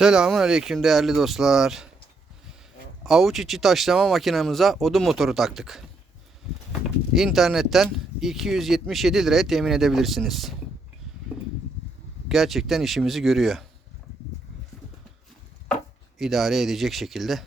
Selamun Aleyküm değerli dostlar. Avuç içi taşlama makinamıza odun motoru taktık. İnternetten 277 liraya temin edebilirsiniz. Gerçekten işimizi görüyor. İdare edecek şekilde.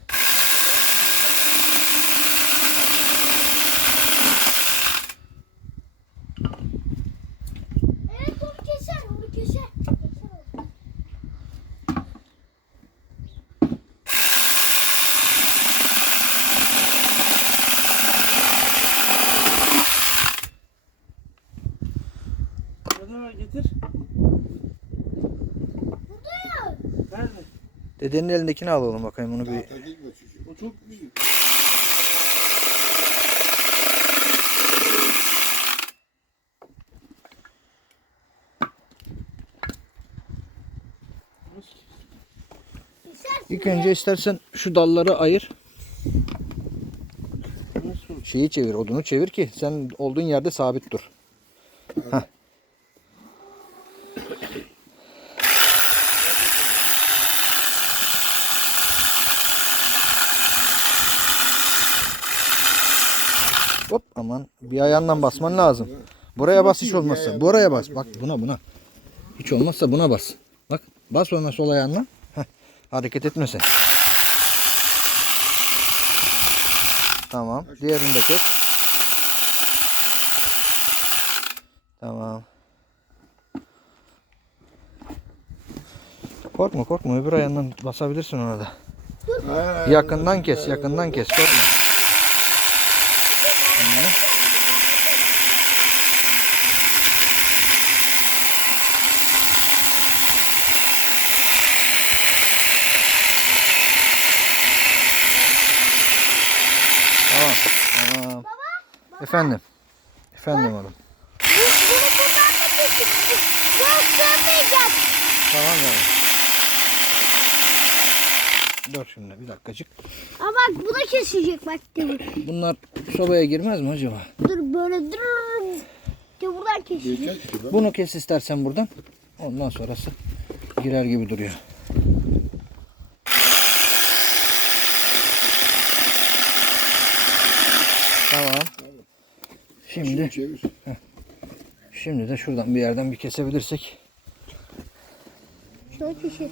Dedenin elindekini alalım bakayım onu bir. O çok büyük. İlk önce istersen şu dalları ayır. Nasıl? Şeyi çevir, odunu çevir ki sen olduğun yerde sabit dur. Heh. Hop aman bir ayağından basman lazım. Buraya bas hiç olmazsa. Buraya bas. Bak buna buna. Hiç olmazsa buna bas. Bak bas ona sol ayağınla. Heh. Hareket etme sen. Tamam. Diğerini de kes. Tamam. Korkma korkma öbür ayağından basabilirsin ona da. Yakından kes yakından kes korkma. Tamam. Tamam. Tamam. Efendim. Efendim oğlum. Bu, bunu buradan da. Bu, bu sığmayacak. Tamam yavrum. Dur şimdi bir dakikacık. Ama bak bu da kesecek bak demir. Bunlar sobaya girmez mi acaba? Dur böyle dur. De buradan kesecek. Bunu kes istersen buradan. Ondan sonrası girer gibi duruyor. Tamam. Şimdi Çevir. şimdi de şuradan bir yerden bir kesebilirsek. Şöyle keser.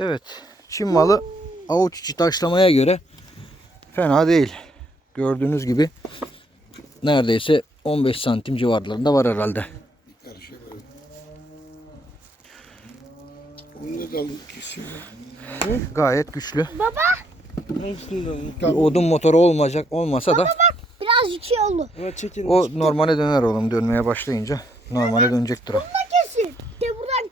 Evet. Çin malı avuç içi taşlamaya göre fena değil. Gördüğünüz gibi neredeyse 15 santim civarlarında var herhalde. Gayet güçlü. Bir odun motoru olmayacak olmasa da Birazcık şey oldu. O normale döner oğlum dönmeye başlayınca normale dönecektir o. Bunu da kesin. De buradan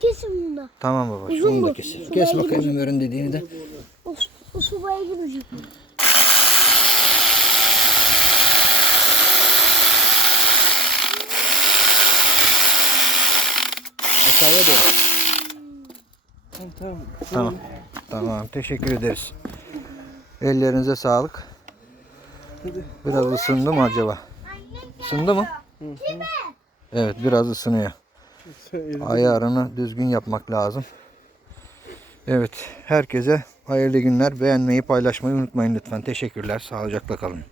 kesin bunu da. Tamam baba Uzun şunu da mu? keselim. Kes bakayım Ömer'in dediğini de. O, o subaya girecek. Aşağıya doğru. Tamam, tamam. Tamam. Teşekkür ederiz. Ellerinize sağlık. Biraz ısındı mı acaba? Isındı mı? Evet biraz ısınıyor. Ayarını düzgün yapmak lazım. Evet herkese hayırlı günler. Beğenmeyi paylaşmayı unutmayın lütfen. Teşekkürler. Sağlıcakla kalın.